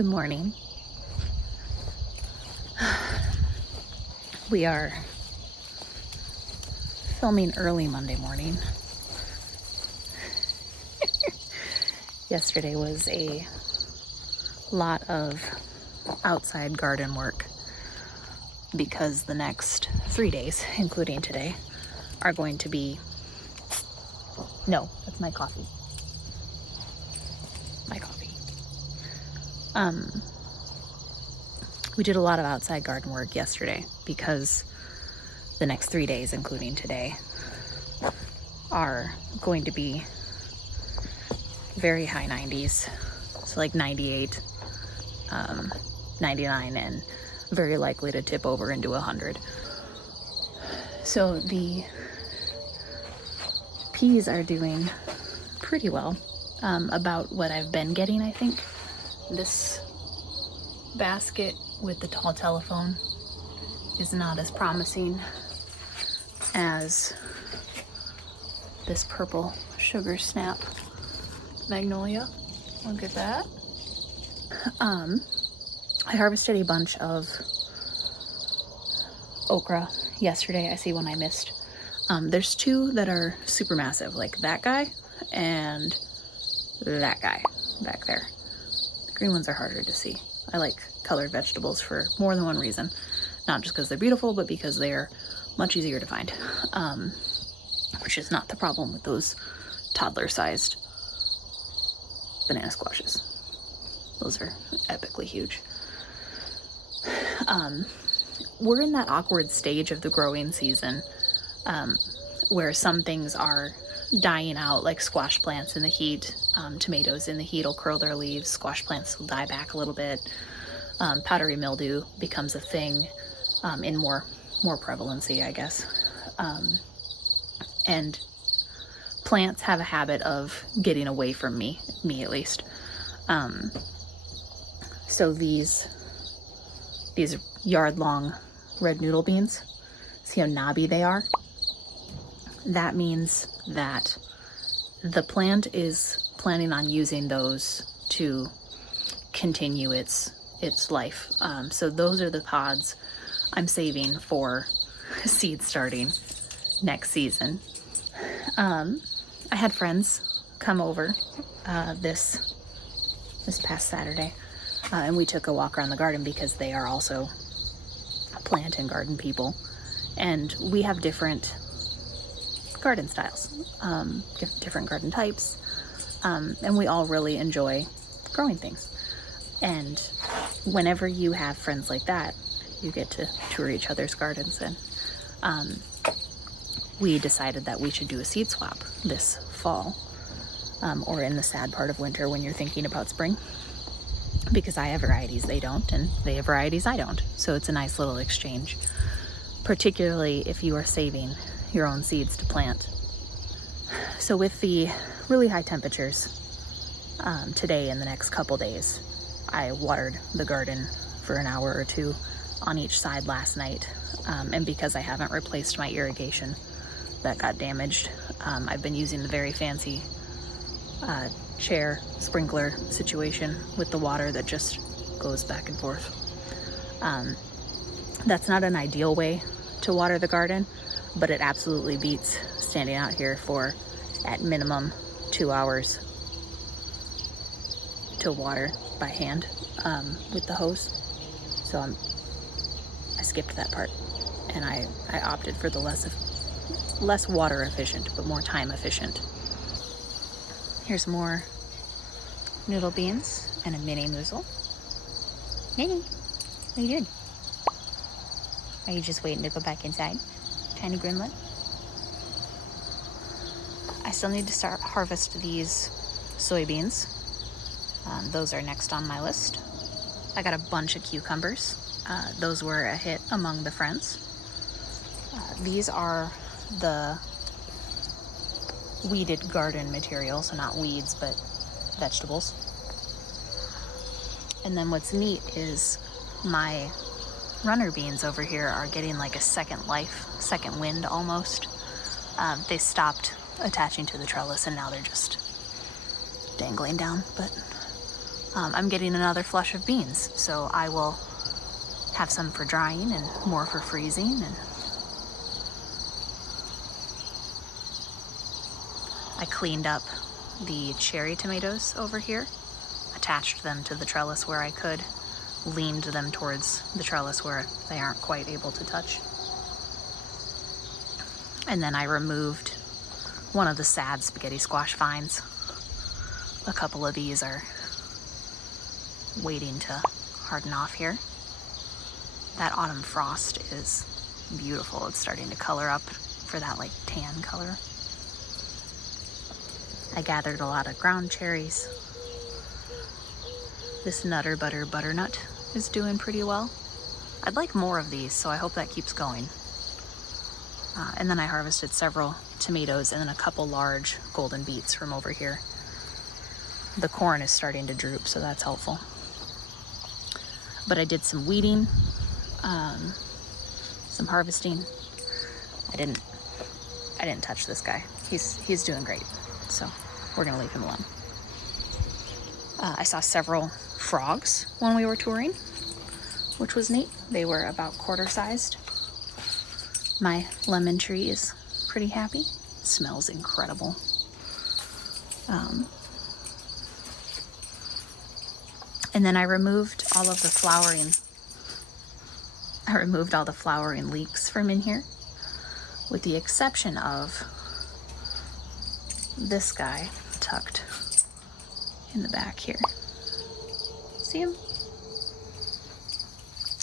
Good morning. We are filming early Monday morning. Yesterday was a lot of outside garden work because the next 3 days, including today, are going to be... No, that's my coffee. My coffee. We did a lot of outside garden work yesterday because the next 3 days, including today, are going to be very high 90s. So like 98, 99, and very likely to tip over into 100. So the peas are doing pretty well, about what I've been getting, I think. This basket with the tall telephone is not as promising as this purple sugar snap magnolia. Look at that. I harvested a bunch of okra yesterday. I see one I missed. There's two that are super massive, like that guy and that guy back there. The green ones are harder to see. I like colored vegetables for more than one reason. Not just because they're beautiful, but because they're much easier to find. Which is not the problem with those toddler-sized banana squashes. Those are epically huge. We're in that awkward stage of the growing season where some things are dying out, like squash plants in the heat. Tomatoes in the heat will curl their leaves. Squash plants will die back a little bit. Powdery mildew becomes a thing in more prevalency, I guess. And plants have a habit of getting away from me at least. So these yard-long red noodle beans, see how knobby they are? That means that the plant is planning on using those to continue its life. So those are the pods I'm saving for seed starting next season. I had friends come over this past Saturday, and we took a walk around the garden because they are also plant and garden people, and we have different garden styles, different garden types, and we all really enjoy growing things. And whenever you have friends like that, you get to tour each other's gardens, and we decided that we should do a seed swap this fall, or in the sad part of winter when you're thinking about spring, because I have varieties they don't, and they have varieties I don't. So it's a nice little exchange, particularly if you are saving your own seeds to plant. So with the really high temperatures today and the next couple days, I watered the garden for an hour or two on each side last night. And because I haven't replaced my irrigation that got damaged, I've been using the very fancy chair sprinkler situation with the water that just goes back and forth. That's not an ideal way to water the garden, but it absolutely beats standing out here for, at minimum, 2 hours to water by hand with the hose. So I skipped that part, and I opted for the less water efficient but more time efficient. Here's more noodle beans and a mini mussel. Minnie, what are you doing? Are you just waiting to go back inside, tiny gremlin? I still need to start harvest these soybeans. Those are next on my list. I got a bunch of cucumbers. Those were a hit among the friends. These are the weeded garden material, so not weeds, but vegetables. And then what's neat is my runner beans over here are getting like a second life, second wind almost. They stopped attaching to the trellis and now they're just dangling down, but I'm getting another flush of beans, so I will have some for drying and more for freezing. And I cleaned up the cherry tomatoes over here, attached them to the trellis where I could, leaned them towards the trellis where they aren't quite able to touch. And then I removed one of the sad spaghetti squash vines. A couple of these are waiting to harden off here. That autumn frost is beautiful. It's starting to color up for that like tan color. I gathered a lot of ground cherries. This Nutter Butter butternut is doing pretty well. I'd like more of these, so I hope that keeps going. And then I harvested several tomatoes and then a couple large golden beets from over here. The corn is starting to droop, so that's helpful. But I did some weeding, some harvesting. I didn't touch this guy. He's doing great, so we're gonna leave him alone. I saw several frogs when we were touring, which was neat. They were about quarter-sized. My lemon tree is pretty happy. It smells incredible. And then I removed all the flowering leeks from in here, with the exception of this guy tucked in the back here. See him?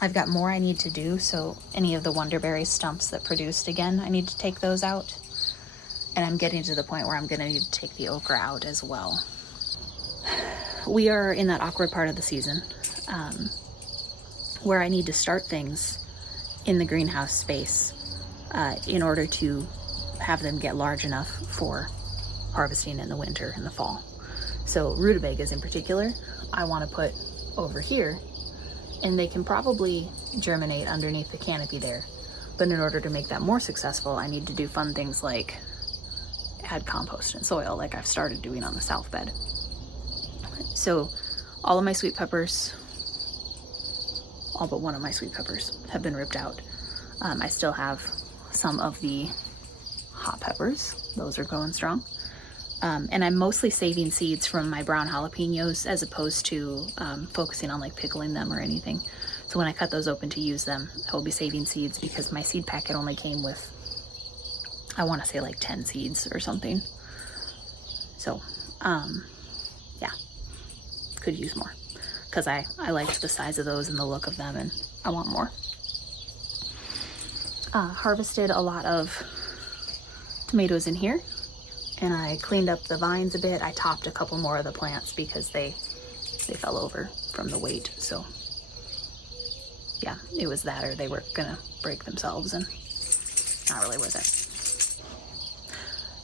I've got more I need to do, so any of the Wonderberry stumps that produced again, I need to take those out. And I'm getting to the point where I'm gonna need to take the okra out as well. We are in that awkward part of the season where I need to start things in the greenhouse space in order to have them get large enough for harvesting in the winter and the fall. So rutabagas in particular, I want to put over here, and they can probably germinate underneath the canopy there. But in order to make that more successful, I need to do fun things like add compost and soil, like I've started doing on the south bed. So all of my sweet peppers, all but one of my sweet peppers, have been ripped out. I still have some of the hot peppers. Those are going strong. And I'm mostly saving seeds from my brown jalapenos as opposed to focusing on like pickling them or anything. So when I cut those open to use them, I will be saving seeds because my seed packet only came with, I want to say like 10 seeds or something. So, yeah, could use more because I liked the size of those and the look of them, and I want more. Harvested a lot of tomatoes in here, and I cleaned up the vines a bit. I topped a couple more of the plants because they fell over from the weight. So yeah, it was that or they were gonna break themselves, and not really worth it.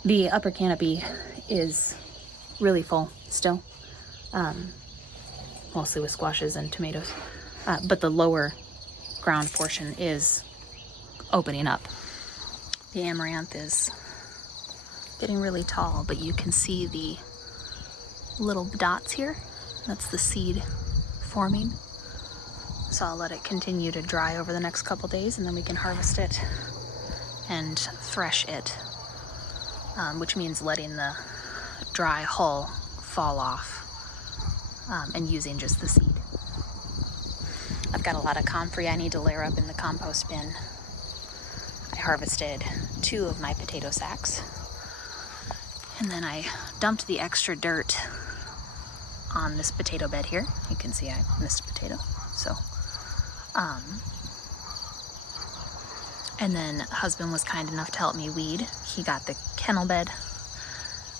The upper canopy is really full still, mostly with squashes and tomatoes, but the lower ground portion is opening up. The amaranth is getting really tall, but you can see the little dots here. That's the seed forming. So I'll let it continue to dry over the next couple days, and then we can harvest it and thresh it, which means letting the dry hull fall off and using just the seed. I've got a lot of comfrey I need to layer up in the compost bin. I harvested 2 of my potato sacks, and then I dumped the extra dirt on this potato bed here. You can see I missed a potato. So, and then husband was kind enough to help me weed. He got the kennel bed.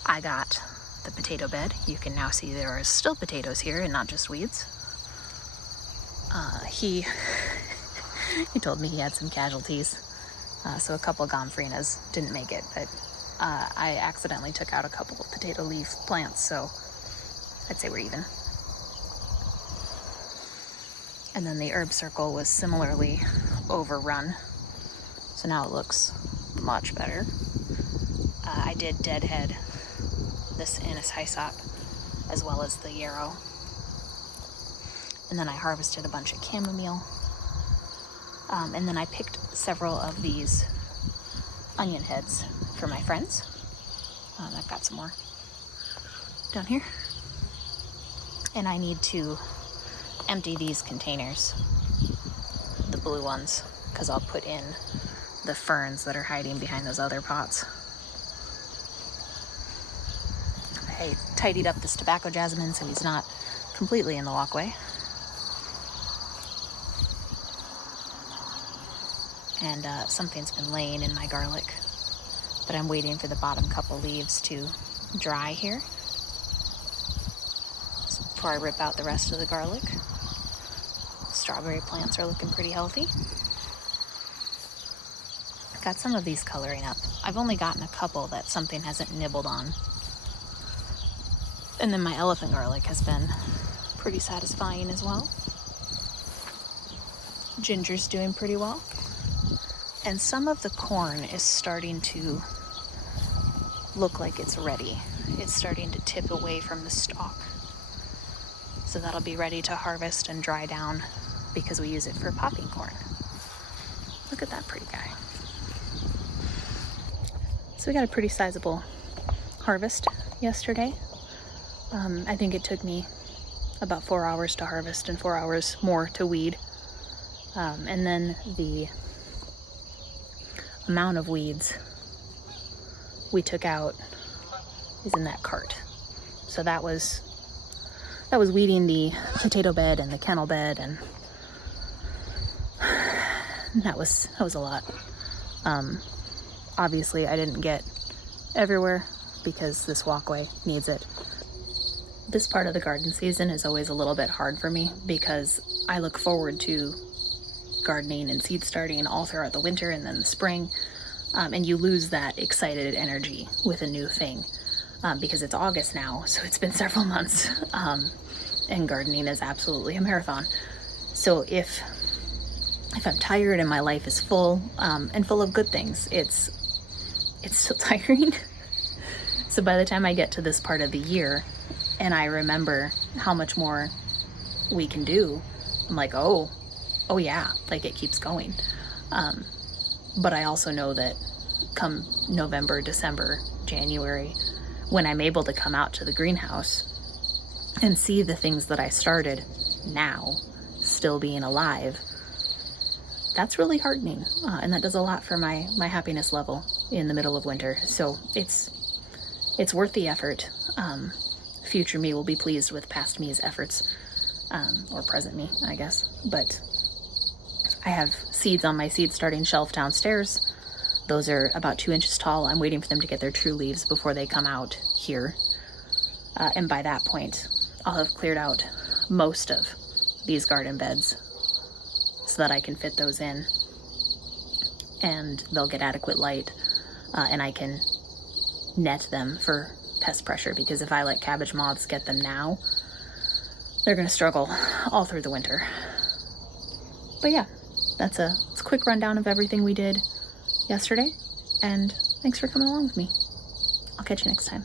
I got the potato bed. You can now see there are still potatoes here and not just weeds. He told me he had some casualties. So a couple of gomphrenias didn't make it, but I accidentally took out a couple of potato leaf plants, so I'd say we're even. And then the herb circle was similarly overrun, so now it looks much better. I did deadhead this Anise hyssop as well as the yarrow. And then I harvested a bunch of chamomile. And then I picked several of these onion heads for my friends. I've got some more down here. And I need to empty these containers, the blue ones, because I'll put in the ferns that are hiding behind those other pots. I tidied up this tobacco jasmine so he's not completely in the walkway. And something's been laying in my garlic, but I'm waiting for the bottom couple leaves to dry here before I rip out the rest of the garlic. Strawberry plants are looking pretty healthy. Got some of these coloring up. I've only gotten a couple that something hasn't nibbled on. And then my elephant garlic has been pretty satisfying as well. Ginger's doing pretty well. And some of the corn is starting to look like it's ready. It's starting to tip away from the stalk. So that'll be ready to harvest and dry down because we use it for popping corn. Look at that pretty guy. So we got a pretty sizable harvest yesterday. I think it took me about 4 hours to harvest and 4 hours more to weed. And then the amount of weeds we took out is in that cart. So that was weeding the potato bed and the kennel bed, and that was a lot. Obviously I didn't get everywhere because this walkway needs it. This part of the garden season is always a little bit hard for me because I look forward to gardening and seed starting all throughout the winter and then the spring, and you lose that excited energy with a new thing because it's August now, so it's been several months, and gardening is absolutely a marathon. So if I'm tired and my life is full and full of good things, it's still tiring. So by the time I get to this part of the year and I remember how much more we can do, I'm like, oh yeah, like it keeps going. But I also know that come November, December, January, when I'm able to come out to the greenhouse and see the things that I started now still being alive, that's really heartening. And that does a lot for my happiness level in the middle of winter. So it's worth the effort. Future me will be pleased with past me's efforts, or present me, I guess. But I have seeds on my seed starting shelf downstairs. Those are about 2 inches tall. I'm waiting for them to get their true leaves before they come out here. And by that point, I'll have cleared out most of these garden beds so that I can fit those in and they'll get adequate light, and I can net them for pest pressure, because if I let cabbage moths get them now, they're going to struggle all through the winter. But yeah, it's a quick rundown of everything we did yesterday, and thanks for coming along with me. I'll catch you next time.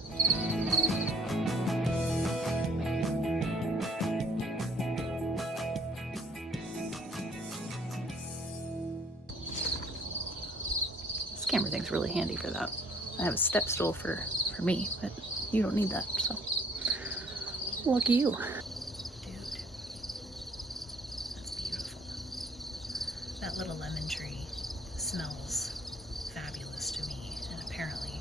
This camera thing's really handy for that. I have a step stool for me, but you don't need that, so lucky you. Dude, that's beautiful. That little lemon tree smells fabulous to me, and apparently